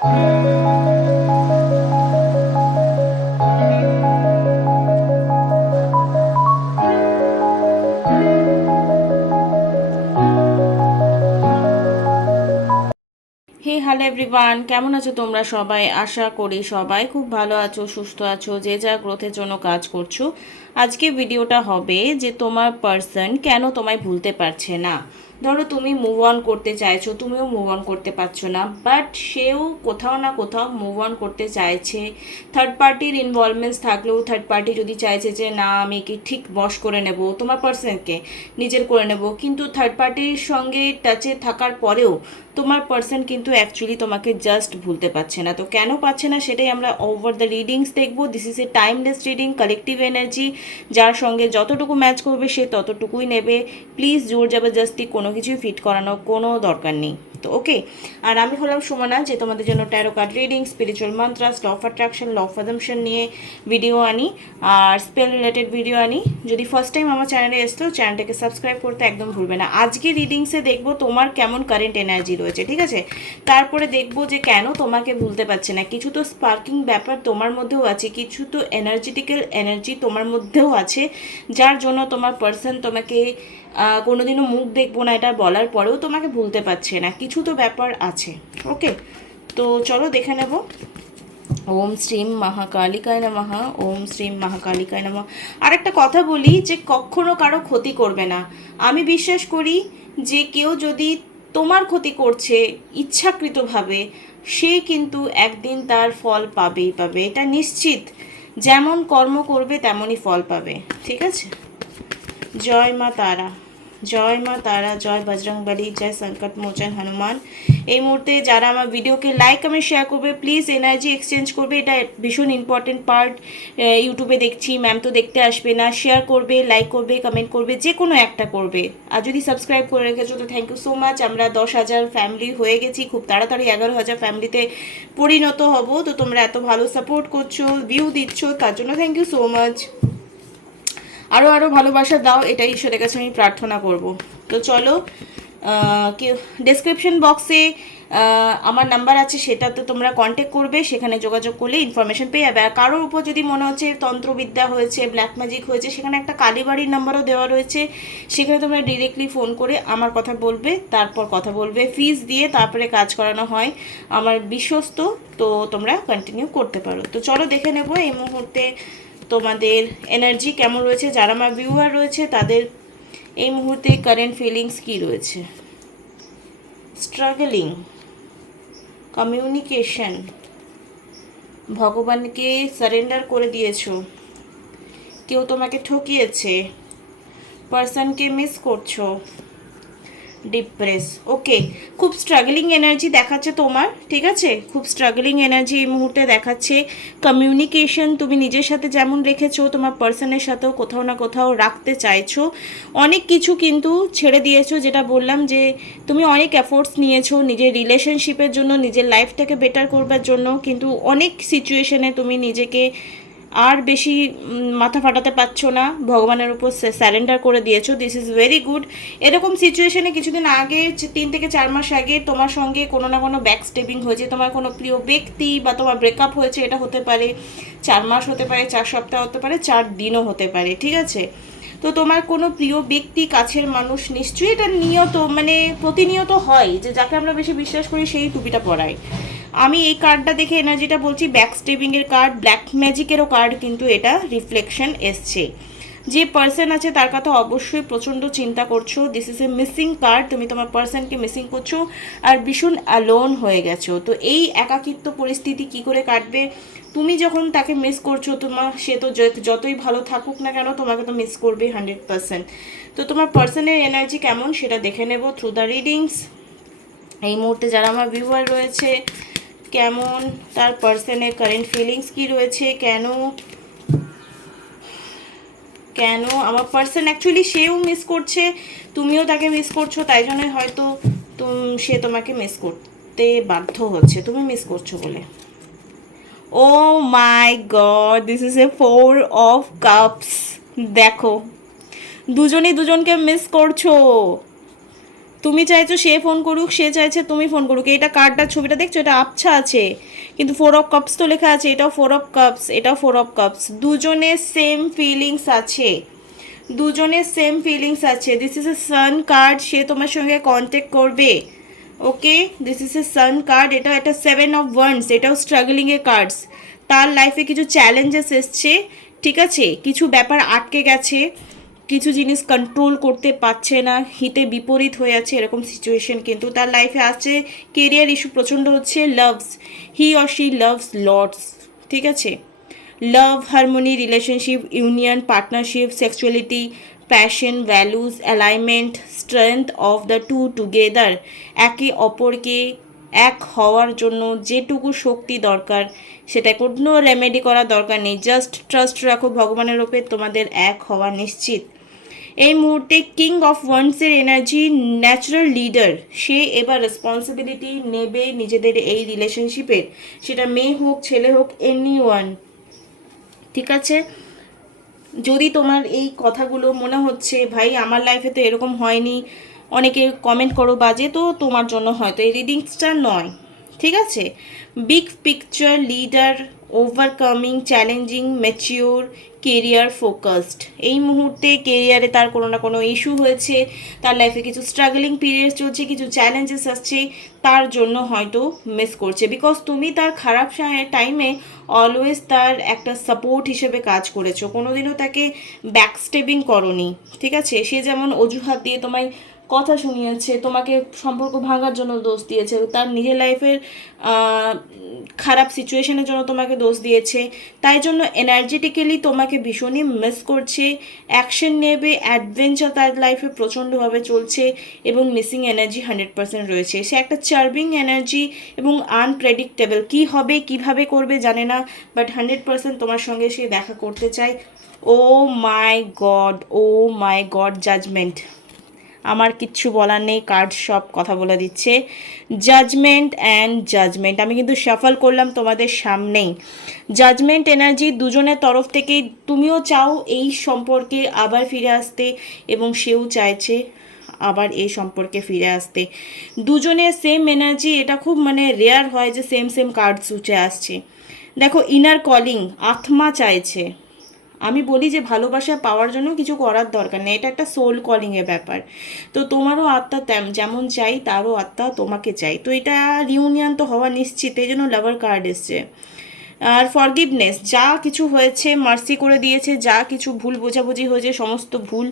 হে hello everyone, কেমন আছো তোমরা সবাই? আশা করি সবাই খুব ভালো আছো, সুস্থ আছো, যে যা গ্রোথের জন্য কাজ করছো। আজকে ভিডিওটা হবে যে তোমার পার্সন কেন তোমায় ভুলতে পারছে না। ধরো তুমি মুভ অন করতে চাইছো, তুমিও মুভ অন করতে পারছো না, বাট সেও কোথাও না কোথাও মুভ অন করতে চাইছে। থার্ড পার্টির ইনভলভমেন্টস থাকলেও থার্ড পার্টি যদি চাইছে যে না আমি কি ঠিক বশ করে নেব তোমার পার্সনকে, নিজের করে নেব, কিন্তু থার্ড পার্টির সঙ্গে টাচে থাকার পরেও তোমার পার্সন কিন্তু অ্যাকচুয়ালি তোমাকে জাস্ট ভুলতে পারছে না। তো কেন পাচ্ছে না সেটাই আমরা ওভার দ্য রিডিংস দেখবো। This is A timeless reading, collective energy, যার সঙ্গে যতটুকু ম্যাচ করবে সে ততটুকুই নেবে। প্লিজ জোর জবরদস্তি কোনো কিছুই ফিট করানোর কোনো দরকার নেই। তো ওকে, আর আমি হলাম সুমনা, যে তোমাদের জন্য tarot card reading, spiritual mantras, law of attraction, law of assumption নিয়ে ভিডিও আনি আর স্পেল রিলেটেড ভিডিও আনি। যদি ফার্স্ট টাইম আমার চ্যানেলে এসতো, চ্যানেলটাকে সাবস্ক্রাইব করতে একদম ভুলবে না। আজকে রিডিংসে দেখবো তোমার কেমন কারেন্ট এনার্জি রয়েছে, ঠিক আছে? তারপরে দেখবো যে কেন তোমাকে ভুলতে পারছে না। কিছু তো স্পার্কিং ব্যাপার তোমার মধ্যেও আছে, কিছু তো এনার্জেটিক্যাল এনার্জি তোমার মধ্যেও আছে, যার জন্য তোমার পার্সন তোমাকে কোনোদিনও মুখ দেখবো না এটা বলার পরেও তোমাকে ভুলতে পারছে না। কিছু তো ব্যাপার আছে। ওকে, তো চলো দেখে নেব। ওম শ্রীম মহাকালিকায় নমঃ, ওম শ্রীম মহাকালিকায় নমঃ। আর একটা কথা বলি যে কখনো কারো ক্ষতি করবে না। আমি বিশ্বাস করি যে কেউ যদি তোমার ক্ষতি করছে ইচ্ছাকৃতভাবে, সে কিন্তু একদিন তার ফল পাবেই পাবে, এটা নিশ্চিত। যেমন কর্ম করবে তেমনই ফল পাবে, ঠিক আছে? জয় মা তারা, জয় মা তারা, জয় বজরংবলী, জয় সংকট মোচন হনুমান। এই মুহূর্তে যারা আমার ভিডিওকে লাইক কমেন্ট শেয়ার করবে, প্লিজ এনার্জি এক্সচেঞ্জ করবে, এটা ভীষণ ইম্পর্টেন্ট পার্ট। ইউটিউবে দেখছি ম্যাম তো দেখতে আসবে না, শেয়ার করবে, লাইক করবে, কমেন্ট করবে, যে কোনো একটা করবে। আর যদি সাবস্ক্রাইব করে রেখেছো তো থ্যাংক ইউ সো মাচ। আমরা 10,000 ফ্যামিলি হয়ে গেছি, খুব তাড়াতাড়ি 11,000 ফ্যামিলিতে পরিণত হব। তো তোমরা এত ভালো সাপোর্ট করছো, ভিউ দিচ্ছ, তার জন্য থ্যাংক ইউ সো মাচ। আরও আরও ভালোবাসা দাও, এটাই ঈশ্বরের কাছে আমি প্রার্থনা করব। তো চলো, কেউ ডেসক্রিপশন বক্সে আমার নাম্বার আছে, সেটাতে তোমরা কন্ট্যাক্ট করবে, সেখানে যোগাযোগ করলে ইনফরমেশন পেয়ে যাবে। আর কারোর উপর যদি মনে হচ্ছে তন্ত্রবিদ্যা হয়েছে, ব্ল্যাক ম্যাজিক হয়েছে, সেখানে একটা কালীবাড়ির নাম্বারও দেওয়া রয়েছে, সেখানে তোমরা ডিরেক্টলি ফোন করে আমার কথা বলবে, তারপর কথা বলবে, ফিস দিয়ে তারপরে কাজ করানো হয়, আমার বিশ্বস্ত। তো তোমরা কন্টিনিউ করতে পারো। তো চলো দেখে নেবো এই মুহূর্তে তোমাদের এনার্জি কেমন রয়েছে। যারা আমার ভিউয়ার রয়েছে তাদের এই মুহূর্তে কারেন্ট ফিলিংস কি রয়েছে। স্ট্রাগলিং, কমিউনিকেশন, ভগবানকে সারেন্ডার করে দিয়েছো, কেউ তোমাকে ঠকিয়েছে, পার্সনকে মিস করছো, ডিপ্রেস। ওকে, খুব স্ট্রাগলিং এনার্জি দেখাচ্ছে তোমার, ঠিক আছে? খুব স্ট্রাগলিং এনার্জি এই মুহূর্তে দেখাচ্ছে। কমিউনিকেশন তুমি নিজের সাথে যেমন রেখেছো, তোমার পার্সনের সাথেও কোথাও না কোথাও রাখতে চাইছো। অনেক কিছু কিন্তু ছেড়ে দিয়েছো, যেটা বললাম যে তুমি অনেক এফোর্টস নিয়েছো নিজের রিলেশনশিপের জন্য, নিজের লাইফটাকে বেটার করবার জন্য, কিন্তু অনেক সিচুয়েশনে তুমি নিজেকে আর বেশি মাথা ফাটাতে পারছো না, ভগবানের উপর স্যারেন্ডার করে দিয়েছো। This is very good. এরকম সিচুয়েশনে কিছুদিন আগে, 3 থেকে 4 মাস আগে তোমার সঙ্গে কোনো না কোনো ব্যাক স্টেপিং হয়েছে, তোমার কোনো প্রিয় ব্যক্তি বা তোমার ব্রেকআপ হয়েছে। এটা হতে পারে 4 মাস, হতে পারে 4 সপ্তাহ, হতে পারে 4 দিনও হতে পারে, ঠিক আছে? তো তোমার কোনো প্রিয় ব্যক্তি, কাছের মানুষ, নিশ্চয়ই এটা নিয়ত মানে প্রতিনিয়ত হয় যে যাকে আমরা বেশি বিশ্বাস করি সেই টুপিটা পরায়। আমি এই কার্ডটা দেখে এনার্জিটা বলছি ব্যাক স্টেপিংয়ের কার্ড, ব্ল্যাক ম্যাজিকেরও কার্ড, কিন্তু এটা রিফ্লেকশন এসছে। যে পার্সন আছে তার কথা অবশ্যই প্রচণ্ড চিন্তা করছো। This is A missing card, তুমি তোমার পার্সনকে মিসিং করছো আর ভীষণ অ্যালোন হয়ে গেছো। তো এই একাকিত্ব পরিস্থিতি কি করে কাটবে? তুমি যখন তাকে মিস করছো, সে তো যতই ভালো থাকুক না কেন তোমাকে তো মিস করবে 100%। তো তোমার পার্সনের এনার্জি কেমন সেটা দেখে নেব থ্রু দ্য রিডিংস। এই মুহূর্তে যারা আমার ভিউয়ার রয়েছে, কেমন তার পার্সনের কারেন্ট ফিলিংস কি রয়েছে, কেন কেন আমার পার্সন অ্যাকচুয়ালি সেও মিস করছে, তুমিও তাকে মিস করছো, তাই জন্য হয়তো সে তোমাকে মিস করতে বাধ্য হচ্ছে, তুমি মিস করছো বলে। Oh my god, this is a 4 of cups. দেখো, দুজনেই দুজনকে মিস করছো। তুমি চাইছো সে ফোন করুক, সে চাইছে তুমি ফোন করুক। এটা কার্ডটার ছবিটা দেখছো, এটা আবছা আছে কিন্তু 4 অফ কাপস তো লেখা আছে, এটাও 4 অফ কাপস, এটাও 4 অফ কাপস। দুজনের সেম ফিলিংস আছে, দুজনের সেম ফিলিংস আছে। This is a sun card, সে তোমার সঙ্গে কন্ট্যাক্ট করবে। Okay, this is a sun card. এটা একটা 7 অফ ওয়ান্স, এটাও স্ট্রাগলিংয়ের কার্ডস। তার লাইফে কিছু চ্যালেঞ্জেস এসছে, ঠিক আছে, কিছু ব্যাপার আটকে গেছে, কিছু জিনিস কন্ট্রোল করতে পারছে না, হিতে বিপরীত হয়ে আছে এরকম সিচুয়েশন কিন্তু তার লাইফে আছে। কেরিয়ার ইস্যু প্রচণ্ড হচ্ছে। Loves, he or she loves lots, ঠিক আছে। Love, harmony, relationship, union, partnership, sexuality, passion, values, alignment, strength of the two together. একে অপরকে এক হওয়ার জন্য যেটুকু শক্তি দরকার সেটা কোনো রেমেডি করার দরকার নেই, জাস্ট ট্রাস্ট রাখো ভগবানের ওপর, তোমাদের এক হওয়া নিশ্চিত। এই মুহূর্তে কিং অফ ওয়ান্সের এনার্জি, ন্যাচারাল লিডার, সে এবার রেসপন্সিবিলিটি নেবে নিজেদের এই রিলেশনশিপের, সেটা মেয়ে হোক ছেলে হোক এনি ওয়ান, ঠিক আছে। যদি তোমার এই কথাগুলো মনে হচ্ছে ভাই আমার লাইফে তো এরকম হয়নি, অনেকে কমেন্ট করো বাজে, তো তোমার জন্য হয়তো এই রিডিংসটা নয়, ঠিক আছে। Big picture leader, overcoming challenging, mature, career focused. এই মুহূর্তে কেরিয়ারে তার কোনো না কোনো ইস্যু হয়েছে, তার লাইফে কিছু স্ট্রাগলিং পিরিয়ড চলছে, কিছু চ্যালেঞ্জেস আসছে, তার জন্য হয়তো মিস করছে। বিকজ তুমি তার খারাপ টাইমে অলওয়েজ তার একটা সাপোর্ট হিসেবে কাজ করেছো, কোনোদিনও তাকে ব্যাকস্টেবিং করনি, ঠিক আছে। সে যেমন অজুহাত দিয়ে তোমায় কথা শুনিয়েছে, তোমাকে সম্পর্ক ভাঙার জন্য দোষ দিয়েছে, তার নিজের লাইফের খারাপ সিচুয়েশনের জন্য তোমাকে দোষ দিয়েছে, তাই জন্য এনার্জেটিক্যালি তোমাকে ভীষণই মিস করছে। অ্যাকশন নেবে, অ্যাডভেঞ্চার তার লাইফে প্রচণ্ডভাবে চলছে এবং মিসিং এনার্জি 100% রয়েছে। সে একটা চার্মিং এনার্জি এবং আনপ্রেডিক্টেবল, কী হবে কিভাবে করবে জানে না, বাট 100% তোমার সঙ্গে সে দেখা করতে চায়। ও my god, O my god, judgement. আমার কিচ্ছু বলার নেই, কার্ড সব কথা বলে দিচ্ছে। জাজমেন্ট অ্যান্ড জাজমেন্ট, আমি কিন্তু সাফল করলাম তোমাদের সামনেই। জাজমেন্ট এনার্জি দুজনের তরফ থেকেই, তুমিও চাও এই সম্পর্কে আবার ফিরে আসতে এবং সেও চাইছে আবার এই সম্পর্কে ফিরে আসতে। দুজনের সেম এনার্জি, এটা খুব মানে রেয়ার হয় যে সেম সেম কার্ডস উঠে আসছে। দেখো, ইনার কলিং, আত্মা চাইছে। আমি বলি যে ভালোবাসা পাওয়ার জন্য কিছু করার দরকার নেই, এটা একটা সোল কলিংয়ের ব্যাপার। তো তোমারও আত্মা যেমন চাই, তারও আত্মা তোমাকে চাই, তো এটা রিউনিয়ন তো হওয়া নিশ্চিত, এই জন্য লাভার কার্ড এসছে। আর ফরগিভনেস, যা কিছু হয়েছে মার্সি করে দিয়েছে, যা কিছু ভুল বোঝাবুঝি হয়েছে সমস্ত ভুল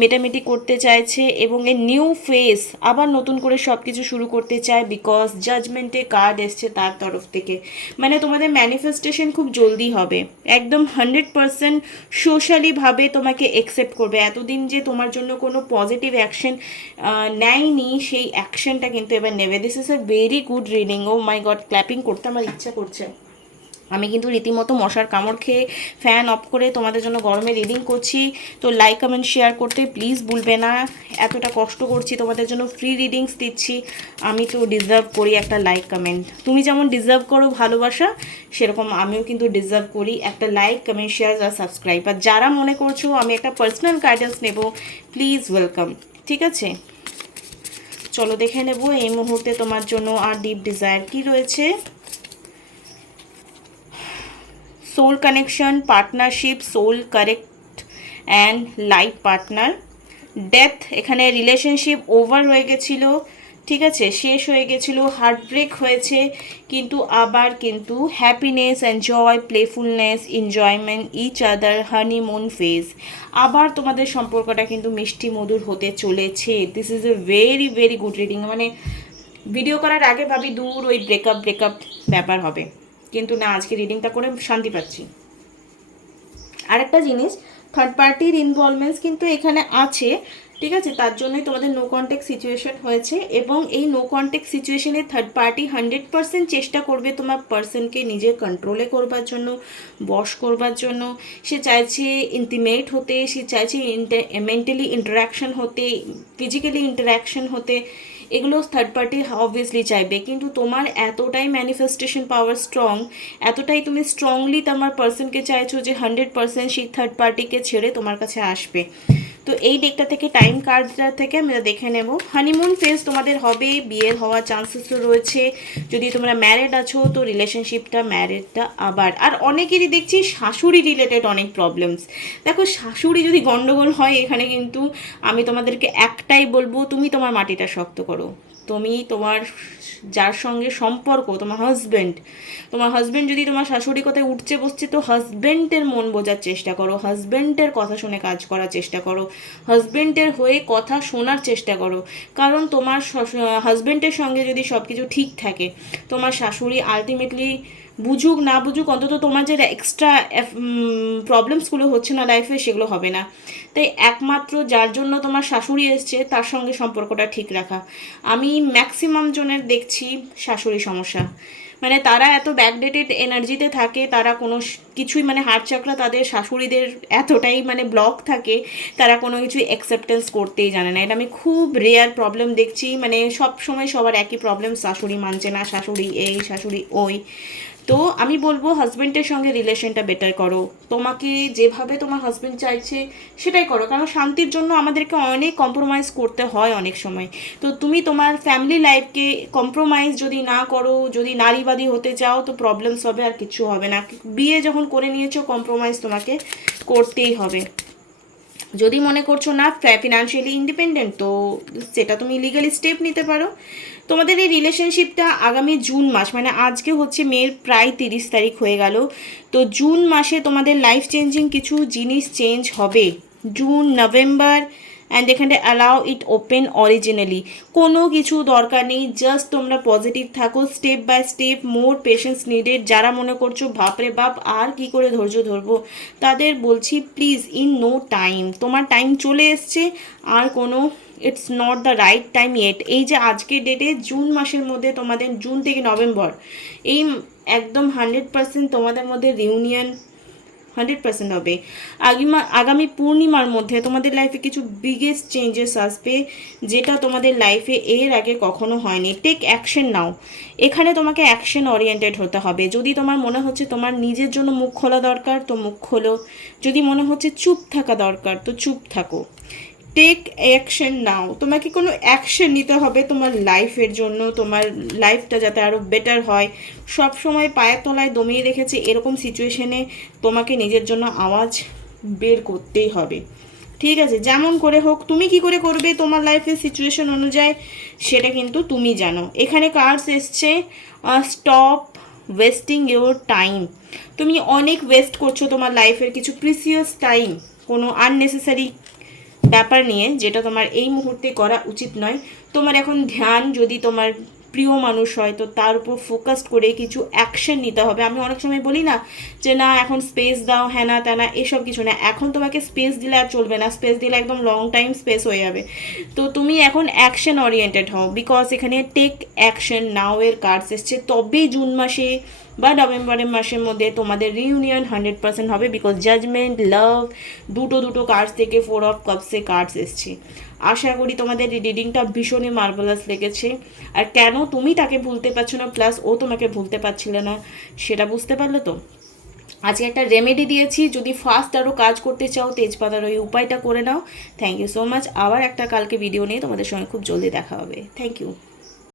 মেটামেটি করতে চাইছে এবং এ নিউ ফেস, আবার নতুন করে সব কিছু শুরু করতে চায়, বিকজ জাজমেন্টে কার্ড এসছে তার তরফ থেকে। মানে তোমাদের ম্যানিফেস্টেশন খুব জলদি হবে, একদম 100% সোশ্যালিভাবে তোমাকে অ্যাকসেপ্ট করবে। এতদিন যে তোমার জন্য কোনো পজিটিভ অ্যাকশন নেয়নি, সেই অ্যাকশনটা কিন্তু এবার নেবে। This is a very good reading. Oh my god, clapping করতে আমার ইচ্ছা করছে। আমি কিন্তু রীতিমতো মশার কামড় খেয়ে ফ্যান অফ করে তোমাদের জন্য গরমে রিডিং করছি। তো লাইক কমেন্ট শেয়ার করতে প্লিজ ভুলবে না, এতটা কষ্ট করছি তোমাদের জন্য, ফ্রি রিডিংস দিচ্ছি, আমি তো ডিজার্ভ করি একটা লাইক কমেন্ট। তুমি যেমন ডিজার্ভ করো ভালোবাসা, সেরকম আমিও কিন্তু ডিজার্ভ করি একটা লাইক কমেন্ট শেয়ার আর সাবস্ক্রাইব। আর যারা মনে করছো আমি একটা পার্সোনাল গাইডেন্স নেব, প্লিজ ওয়েলকাম, ঠিক আছে। চলো দেখে নেব এই মুহূর্তে তোমার জন্য আর ডিপ ডিজায়ার কি রয়েছে। Soul connection, partnership, soul correct and life partner. Death, এখানে রিলেশনশিপ ওভার হয়ে গেছিলো, ঠিক আছে, শেষ হয়ে গেছিলো, হার্টব্রেক হয়েছে, কিন্তু আবার কিন্তু happiness, enjoy, playfulness, enjoyment, each other, honeymoon phase. আবার তোমাদের সম্পর্কটা কিন্তু মিষ্টি মধুর হতে চলেছে। This is a very very good reading. মানে ভিডিও করার আগে ভাবি দূর ওই ব্রেকআপ ব্রেকআপ ব্যাপার হবে, কিন্তু না, আজকে রিডিংটা করে শান্তি পাচ্ছি। আরেকটা জিনিস, থার্ড পার্টির ইনভলভমেন্টস কিন্তু এখানে আছে, ঠিক আছে, তার জন্যই তোমাদের নো কন্ট্যাক্ট সিচুয়েশন হয়েছে এবং এই নো কন্ট্যাক্ট সিচুয়েশনে থার্ড পার্টি 100% চেষ্টা করবে তোমার পার্সনকে নিজের কন্ট্রোলে করবার জন্য, বশ করবার জন্য। সে চাইছে ইন্টিমেট হতে, সে চাইছে মেন্টালি ইন্টারাকশন হতে, ফিজিক্যালি ইন্টারাকশন হতে, এগুলো থার্ড পার্টি অবভিয়াসলি চাইবে। কিন্তু তোমার এতটাই ম্যানিফেস্টেশন পাওয়ার স্ট্রং, এতটাই তুমি স্ট্রংলি তোমার পার্সনকে চাইছো যে 100% সেই থার্ড পার্টিকে ছেড়ে তোমার কাছে আসবে। তো এই ডেকটা থেকে টাইম কার্ডটা থেকে আমরা দেখে নেব। হানিমুন ফেজ তোমাদের হবে, বিয়ের হওয়ার চান্সেসও রয়েছে। যদি তোমরা ম্যারিড আছো তো রিলেশনশিপটা ম্যারিডটা আবার, আর অনেকেরই দেখছি শাশুড়ি রিলেটেড অনেক প্রবলেমস। দেখো শাশুড়ি যদি গন্ডগোল হয় এখানে কিন্তু আমি তোমাদেরকে একটাই বলবো, তুমি তোমার মাটিটা শক্ত করো। তুমি তোমার যার সঙ্গে সম্পর্ক, তোমার হাজব্যান্ড যদি তোমার শাশুড়ি কথায় উঠছে বসছে, তো হাজব্যান্ডের মন বোঝার চেষ্টা করো, হাজব্যান্ডের কথা শুনে কাজ করার চেষ্টা করো, হাজব্যান্ডের হয়ে কথা শোনার চেষ্টা করো। কারণ তোমার হাজব্যান্ডের সঙ্গে যদি সব কিছু ঠিক থাকে, তোমার শাশুড়ি আলটিমেটলি বুঝুক না বুঝুক, অন্তত তোমার যে এক্সট্রা প্রবলেমসগুলো হচ্ছে না লাইফে, সেগুলো হবে না। তাই একমাত্র যার জন্য তোমার শাশুড়ি এসছে তার সঙ্গে সম্পর্কটা ঠিক রাখা। আমি ম্যাক্সিমাম জনের দেখছি শাশুড়ি সমস্যা, মানে তারা এত ব্যাকডেটেড এনার্জিতে থাকে, তারা কোনো কিছুই মানে হার্ট চাকরা তাদের শাশুড়িদের এতটাই মানে ব্লক থাকে, তারা কোনো কিছু অ্যাকসেপ্টেন্স করতেই জানে না। এটা আমি খুব রেয়ার প্রবলেম দেখছি, মানে সব সময় সবার একই প্রবলেম, শাশুড়ি মানছে না, শাশুড়ি এই শাশুড়ি ওই। তো আমি বলবো হাজব্যান্ডের সঙ্গে রিলেশনটা বেটার করো, তোমাকে যেভাবে তোমার হাজব্যান্ড চাইছে সেটাই করো, কারণ শান্তির জন্য আমাদেরকে অনেক কম্প্রোমাইজ করতে হয় অনেক সময়। তো তুমি তোমার ফ্যামিলি লাইফকে কম্প্রোমাইজ যদি না করো, যদি নারীবাদী হতে চাও, তো প্রবলেমস হবে, আর কিছু হবে না। বিয়ে যখন করে নিয়েছো কম্প্রোমাইজ তোমাকে করতেই হবে। যদি মনে করছো না ফিনান্সিয়ালি ইন্ডিপেন্ডেন্ট, তো সেটা তুমি লিগালি স্টেপ নিতে পারো। তোমাদের এই রিলেশনশিপটা আগামী জুন মাস, মানে আজকে হচ্ছে মের প্রায় 30 তারিখ হয়ে গেল, তো জুন মাসে তোমাদের লাইফ চেঞ্জিং কিছু জিনিস চেঞ্জ হবে। জুন, নভেম্বর অ্যান্ড এখানে অ্যালাউ ইট ওপেন অরিজিনালি। কোনো কিছু দরকার নেই, জাস্ট তোমরা পজিটিভ থাকো, step by step, more patience needed. যারা মনে করছো বাপরে বাপ আর কি করে ধৈর্য ধরবো, তাদের বলছি প্লিজ, ইন নো টাইম, তোমার টাইম চলে এসছে, আর কোনো it's not the right time yet. এই যে আজকের ডেটে জুন মাসের মধ্যে তোমাদের, জুন থেকে নভেম্বর, এই একদম 100% তোমাদের মধ্যে রিউনিয়ন 100% হবে। আগামী পূর্ণিমার মধ্যে তোমাদের লাইফে কিছু বিগেস্ট চেঞ্জেস আসবে, যেটা তোমাদের লাইফে এর আগে কখনো হয়নি। টেক অ্যাকশন নাও, এখানে তোমাকে অ্যাকশন ওরিয়েন্টেড হতে হবে। যদি তোমার মনে হচ্ছে তোমার নিজের জন্য মুখ খোলা দরকার, তো মুখ খোলো। যদি মনে হচ্ছে চুপ থাকা দরকার, তো চুপ থাকো। টেক অ্যাকশন নাও, তোমাকে কোনো অ্যাকশন নিতে হবে তোমার লাইফের জন্য, তোমার লাইফটা যাতে আরও বেটার হয়। সব সময় পায়ের তলায় দমিয়ে রেখেছে এরকম সিচুয়েশনে তোমাকে নিজের জন্য আওয়াজ বের করতেই হবে। ঠিক আছে, যেমন করে হোক, তুমি কি করে করবে তোমার লাইফের সিচুয়েশন অনুযায়ী সেটা কিন্তু তুমি জানো। এখানে কার্ডস এসছে স্টপ ওয়েস্টিং ইউর টাইম। তুমি অনেক ওয়েস্ট করছো তোমার লাইফের কিছু প্রিসিয়াস টাইম কোনো আননেসেসারি ব্যাপার নিয়ে, যেটা তোমার এই মুহূর্তে করা উচিত নয়। তোমার এখন ধ্যান যদি তোমার প্রিয় মানুষ হয়, তো তার উপর ফোকাসড করে কিছু অ্যাকশন নিতে হবে। আমি অনেক সময় বলি না যে না এখন স্পেস দাও, হ্যানা ত্যানা, এসব কিছু না। এখন তোমাকে স্পেস দিলে আর চলবে না, স্পেস দিলে একদম লং টাইম স্পেস হয়ে যাবে। তো তুমি এখন অ্যাকশন ওরিয়েন্টেড হও, বিকজ এখানে টেক অ্যাকশন নাও এর কার্ডস এসছে। তবেই জুন মাসে বা নভেম্বরের মাসের মধ্যে তোমাদের রিউনিয়ন 100% হবে, বিকজ জাজমেন্ট, লাভ, দুটো কার্ডস থেকে 4 অফ কাপসে কার্ডস এসছে। আশা করি তোমাদের এই রিডিংটা ভীষণই মার্ভেলাস লেগেছে। আর কেন তুমি তাকে ভুলতে পারছো না, প্লাস ও তোমাকে ভুলতে পারছিল না, সেটা বুঝতে পারলে তো। আজকে একটা রেমেডি দিয়েছি, যদি ফাস্ট আরও কাজ করতে চাও তেজপাতার ওই উপায়টা করে নাও। Thank you so much. আবার একটা কালকে ভিডিও নিয়ে তোমাদের সঙ্গে খুব জলদি দেখা হবে। Thank you.